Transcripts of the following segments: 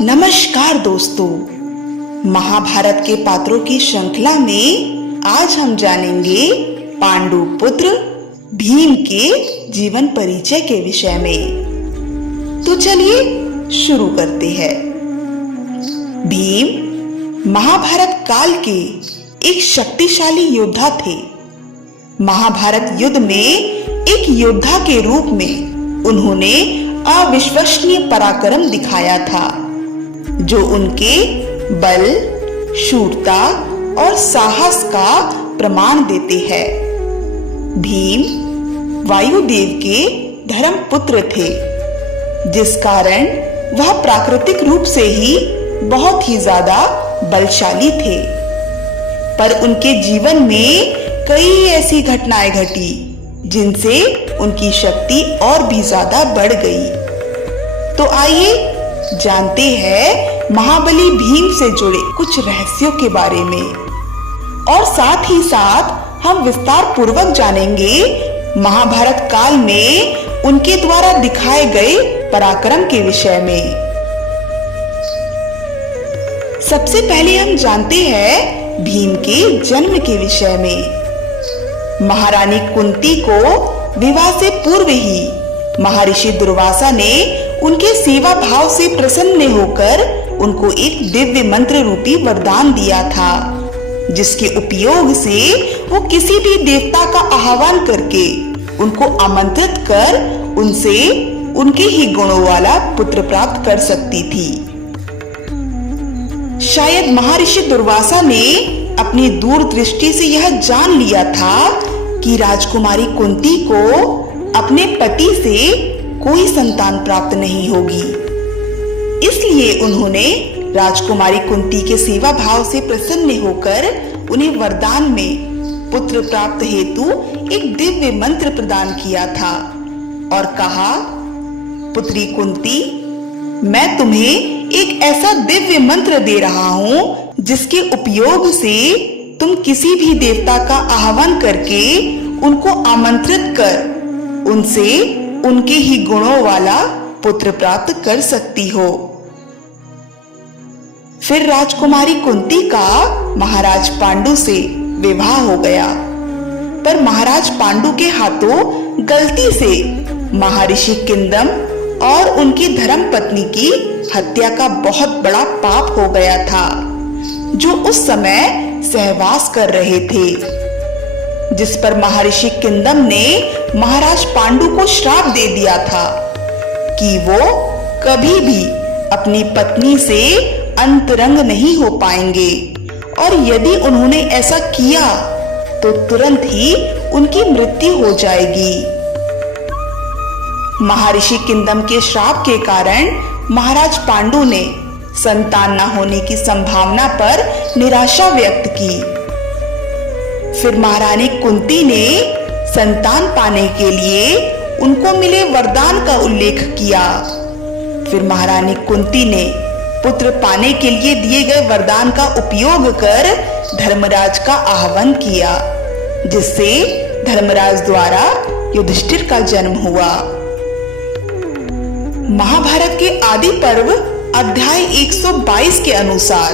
नमस्कार दोस्तों, महाभारत के पात्रों की श्रृंखला में आज हम जानेंगे पांडु पुत्र भीम के जीवन परिचय के विषय में। तो चलिए शुरू करते हैं। भीम महाभारत काल के एक शक्तिशाली योद्धा थे। महाभारत युद्ध में एक योद्धा के रूप में उन्होंने अविश्वसनीय पराक्रम दिखाया था, जो उनके बल, शूरता और साहस का प्रमाण देते हैं। भीम वायुदेव के धर्म पुत्र थे, जिस कारण वह प्राकृतिक रूप से ही बहुत ही ज्यादा बलशाली थे। पर उनके जीवन में कई ऐसी घटनाएं घटी जिनसे उनकी शक्ति और भी ज्यादा बढ़ गई। तो आइए जानते हैं महाबली भीम से जुड़े कुछ रहस्यों के बारे में, और साथ ही साथ हम विस्तार पूर्वक जानेंगे महाभारत काल में उनके द्वारा दिखाए गए पराक्रम के विषय में। सबसे पहले हम जानते हैं भीम के जन्म के विषय में। महारानी कुंती को विवाह से पूर्व ही महर्षि दुर्वासा ने उनके सेवा भाव से प्रसन्न होकर उनको एक दिव्य मंत्र रूपी वरदान दिया था, जिसके उपयोग से वो किसी भी देवता का आह्वान करके उनको आमंत्रित कर उनसे उनके ही गुणों वाला पुत्र प्राप्त कर सकती थी। शायद महर्षि दुर्वासा ने अपनी दूरदृष्टि से यह जान लिया था कि राजकुमारी कुंती को अपने पति से कोई संतान प्राप्त नहीं होगी। इसलिए उन्होंने राजकुमारी कुंती के सेवा भाव से प्रसन्न होकर उन्हें वरदान में पुत्र प्राप्त हेतु एक दिव्य मंत्र प्रदान किया था और कहा, पुत्री कुंती, मैं तुम्हें एक ऐसा दिव्य मंत्र दे रहा हूँ जिसके उपयोग से तुम किसी भी देवता का आह्वान करके उनको आमंत्रित कर उनसे उनके ही गुणों वाला पुत्र प्राप्त कर सकती हो। फिर राजकुमारी कुंती का महाराज पांडु से विवाह हो गया, पर महाराज पांडु के हाथों गलती से महर्षि किंदम और उनकी धर्म पत्नी की हत्या का बहुत बड़ा पाप हो गया था, जो उस समय सहवास कर रहे थे, जिस पर महर्षि किंदम ने महाराज पांडु को श्राप दे दिया था कि वो कभी भी अपनी पत्नी से अंतरंग नहीं हो पाएंगे, और यदि उन्होंने ऐसा किया तो तुरंत ही उनकी मृत्यु हो जाएगी। महर्षि किंदम के श्राप के कारण महाराज पांडु ने संतान न होने की संभावना पर निराशा व्यक्त की। फिर महारानी कुंती ने संतान पाने के लिए उनको मिले वरदान का उल्लेख किया। फिर महारानी कुंती ने पुत्र पाने के लिए दिए गए वरदान का उपयोग कर धर्मराज का आह्वान किया, जिससे धर्मराज द्वारा युधिष्ठिर का जन्म हुआ। महाभारत के आदि पर्व अध्याय 122 के अनुसार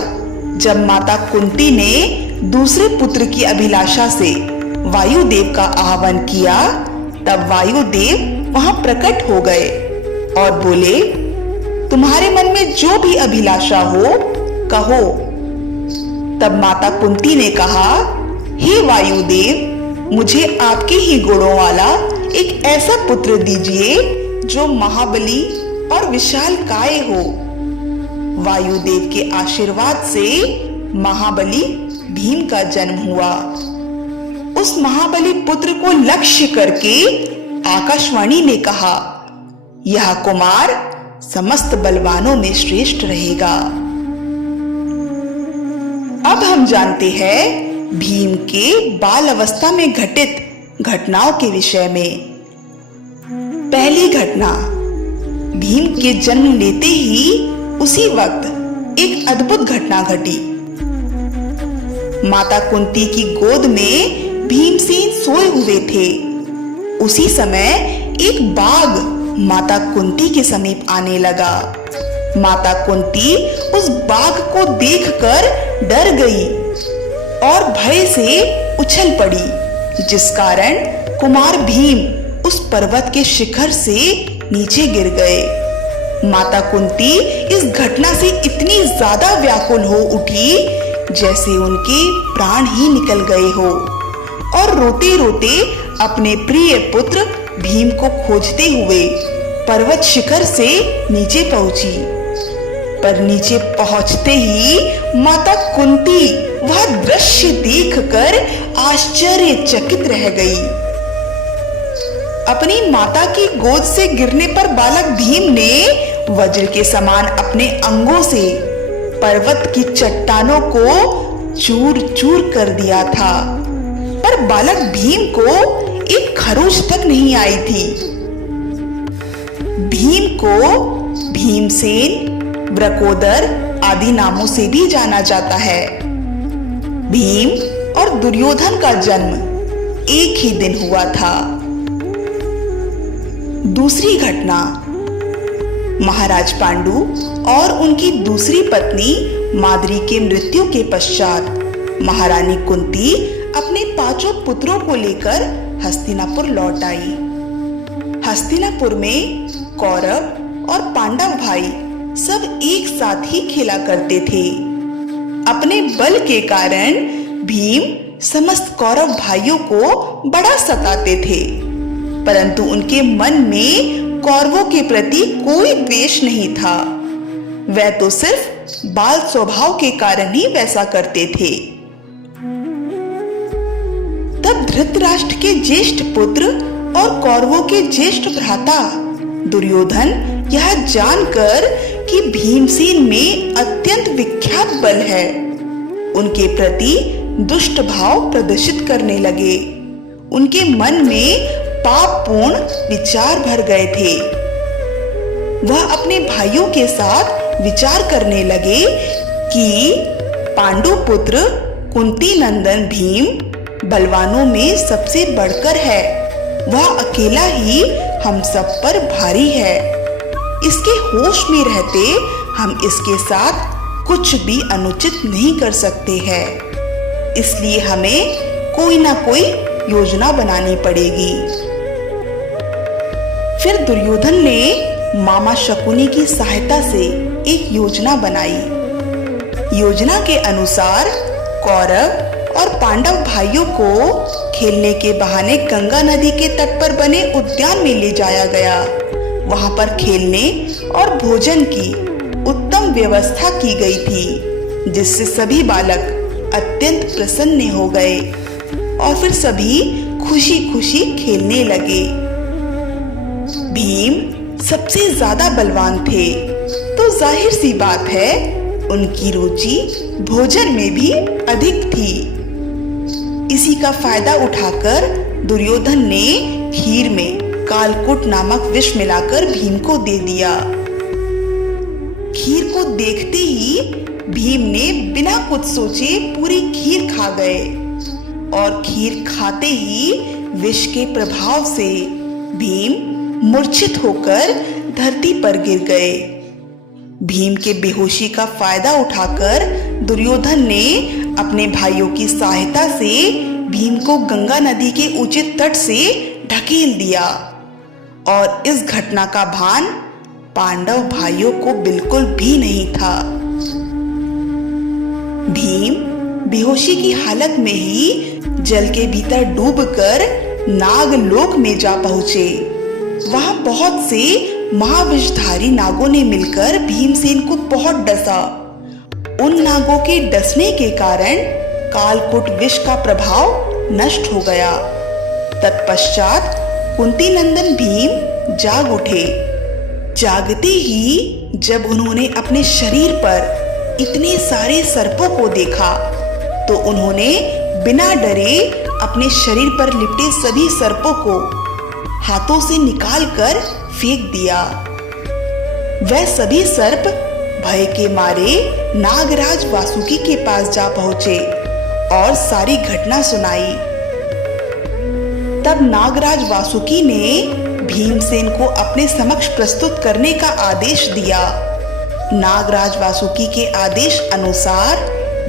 जब माता कुंती ने दूसरे पुत्र की अभिलाषा से वायुदेव का आह्वान किया, तब वायुदेव वहां प्रकट हो गए और बोले, तुम्हारे मन में जो भी अभिलाषा हो कहो। तब माता कुंती ने कहा, हे वायुदेव, मुझे आपके ही गुणों वाला एक ऐसा पुत्र दीजिए जो महाबली और विशाल काय हो। वायुदेव के आशीर्वाद से महाबली भीम का जन्म हुआ। उस महाबली पुत्र को लक्ष्य करके आकाशवाणी ने कहा, यह कुमार समस्त बलवानों में श्रेष्ठ रहेगा। अब हम जानते हैं भीम के बाल अवस्था में घटित घटनाओं के विषय में। पहली घटना, भीम के जन्म लेते ही उसी वक्त एक अद्भुत घटना घटी। माता कुंती की गोद में भीमसेन सोए हुए थे। उसी समय एक बाघ माता कुंती के समीप आने लगा। माता कुंती उस बाघ को देखकर डर गई और भय से उछल पड़ी, जिस कारण कुमार भीम उस पर्वत के शिखर से नीचे गिर गए। माता कुंती इस घटना से इतनी ज्यादा व्याकुल हो उठी जैसे उनके प्राण ही निकल गए हो, और रोते रोते अपने प्रिय पुत्र भीम को खोजते हुए पर्वत शिखर से नीचे पहुंची। पर नीचे पहुंचते ही माता कुंती वह दृश्य देखकर आश्चर्यचकित रह गई। अपनी माता की गोद से गिरने पर बालक भीम ने वज्र के समान अपने अंगों से पर्वत की चट्टानों को चूर चूर कर दिया था, पर बालक भीम को एक खरोच तक नहीं आई थी। भीम को भीमसेन, वृकोदर आदि नामों से भी जाना जाता है। भीम और दुर्योधन का जन्म एक ही दिन हुआ था। दूसरी घटना, महाराज पांडु और उनकी दूसरी पत्नी माद्री के मृत्यु के पश्चात महारानी कुंती अपने 5 पुत्रों को लेकर हस्तिनापुर लौट आई। हस्तिनापुर में कौरव और पांडव भाई सब एक साथ ही खेला करते थे। अपने बल के कारण भीम समस्त कौरव भाइयों को बड़ा सताते थे, परंतु उनके मन में कौरवों के प्रति कोई द्वेष नहीं था। वह तो सिर्फ बाल स्वभाव के कारण ही वैसा करते थे। तब धृतराष्ट्र के ज्येष्ठ पुत्र और कौरवों के ज्येष्ठ भ्राता दुर्योधन यह जानकर कि भीमसेन में अत्यंत विख्यात बल है, उनके प्रति दुष्ट भाव प्रदर्शित करने लगे। उनके मन में पापपूर्ण विचार भर गए थे। वह अपने भाइयों के साथ विचार करने लगे कि पांडु पुत्र कुंती नंदन भीम बलवानों में सबसे बढ़कर है। वह अकेला ही हम सब पर भारी है। इसके होश में रहते हम इसके साथ कुछ भी अनुचित नहीं कर सकते हैं। इसलिए हमें कोई ना कोई योजना बनानी पड़ेगी। फिर दुर्योधन ने मामा शकुनी की सहायता से एक योजना बनाई। योजना के अनुसार कौरव और पांडव भाइयों को खेलने के बहाने गंगा नदी के तट पर बने उद्यान में ले जाया गया। वहां पर खेलने और भोजन की उत्तम व्यवस्था की गई थी, जिससे सभी बालक अत्यंत प्रसन्न हो गए और फिर सभी खुशी खुशी खेलने लगे। भीम सबसे ज्यादा बलवान थे, तो जाहिर सी बात है उनकी रुचि भोजन में भी अधिक थी। इसी का फायदा उठाकर दुर्योधन ने खीर में कालकूट नामक विष मिलाकर भीम को दे दिया। खीर को देखते ही भीम ने बिना कुछ सोचे पूरी खीर खा गए और खीर खाते ही विष के प्रभाव से भीम मूर्छित होकर धरती पर गिर गए। भीम के बेहोशी का फायदा उठाकर दुर्योधन ने अपने भाइयों की सहायता से भीम को गंगा नदी के ऊंचे तट से ढकेल दिया और इस घटना का भान पांडव भाइयों को बिल्कुल भी नहीं था। भीम बेहोशी की हालत में ही जल के भीतर डूबकर नागलोक में जा पहुंचे। वहां बहुत से महाविषधारी नागों ने मिलकर भीमसेन को बहुत डसा। उन नागों के डसने के कारण कालकूट विष का प्रभाव नष्ट हो गया। तत्पश्चात कुंती नंदन भीम जाग उठे। जागते ही जब उन्होंने अपने शरीर पर इतने सारे सर्पों को देखा, तो उन्होंने बिना डरे अपने शरीर पर लिपटे सभी सर्पों को हाथों से निकालकर फेंक दिया। वह सभी सर्प भय के मारे नागराज वासुकी के पास जा पहुंचे और सारी घटना सुनाई। तब नागराज वासुकी ने भीमसेन को अपने समक्ष प्रस्तुत करने का आदेश दिया। नागराज वासुकी के आदेश अनुसार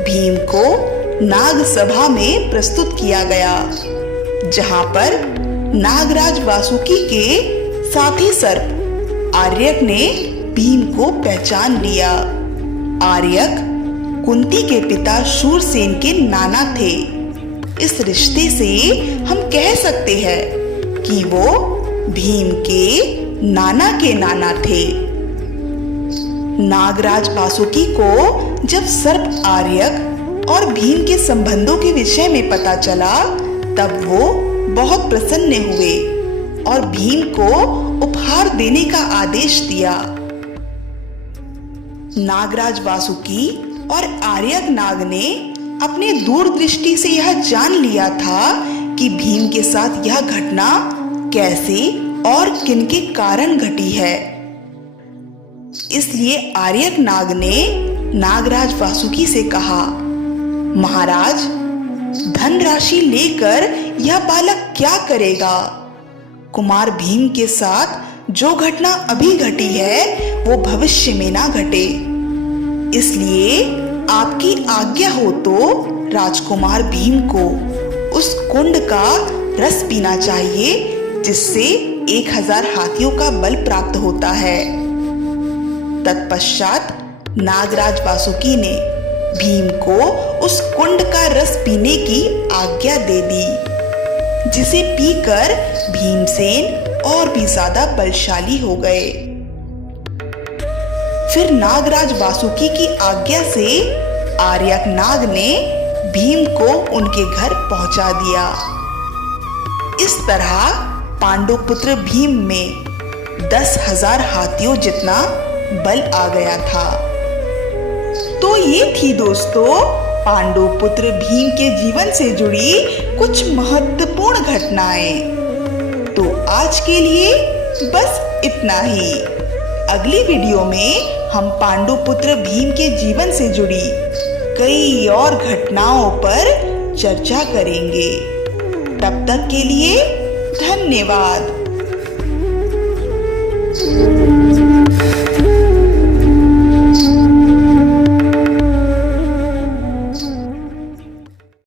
भीम को नाग सभा में प्रस्तुत किया गया, जहां पर नागराज वासुकी के साथी सर्प आर्यक ने भीम को पहचान लिया। आर्यक कुंती के पिता शूरसेन के नाना थे। इस रिश्ते से हम कह सकते हैं कि वो भीम के नाना थे। नागराज वासुकी को जब सर्प आर्यक और भीम के संबंधों के विषय में पता चला, तब वो बहुत प्रसन्न हुए और भीम को उपहार देने का आदेश दिया। नागराज वासुकी और आर्यक नाग ने अपने दूरदृष्टि से यह जान लिया था कि भीम के साथ यह घटना कैसे और किनके कारण घटी है। इसलिए आर्यक नाग ने नागराज वासुकी से कहा, महाराज, धनराशि लेकर यह बालक क्या करेगा? कुमार भीम के साथ जो घटना अभी घटी है वो भविष्य में ना घटे। इसलिए आपकी आज्ञा हो तो राजकुमार भीम को उस कुंड का रस पीना चाहिए जिससे 1000 हाथियों का बल प्राप्त होता है। तत्पश्चात नागराज वासुकी ने भीम को उस कुंड का रस पीने की आज्ञा दे दी, जिसे पीकर भीमसेन और भी ज्यादा बलशाली हो गए। फिर नागराज वासुकी की आज्ञा से आर्यक नाग ने भीम को उनके घर पहुंचा दिया। इस तरह पांडुपुत्र भीम में 10,000 हाथियों जितना बल आ गया था। तो ये थी दोस्तों पांडुपुत्र भीम के जीवन से जुड़ी कुछ महत्वपूर्ण घटनाएं। तो आज के लिए बस इतना ही। अगली वीडियो में हम पांडुपुत्र भीम के जीवन से जुड़ी कई और घटनाओं पर चर्चा करेंगे। तब तक के लिए धन्यवाद।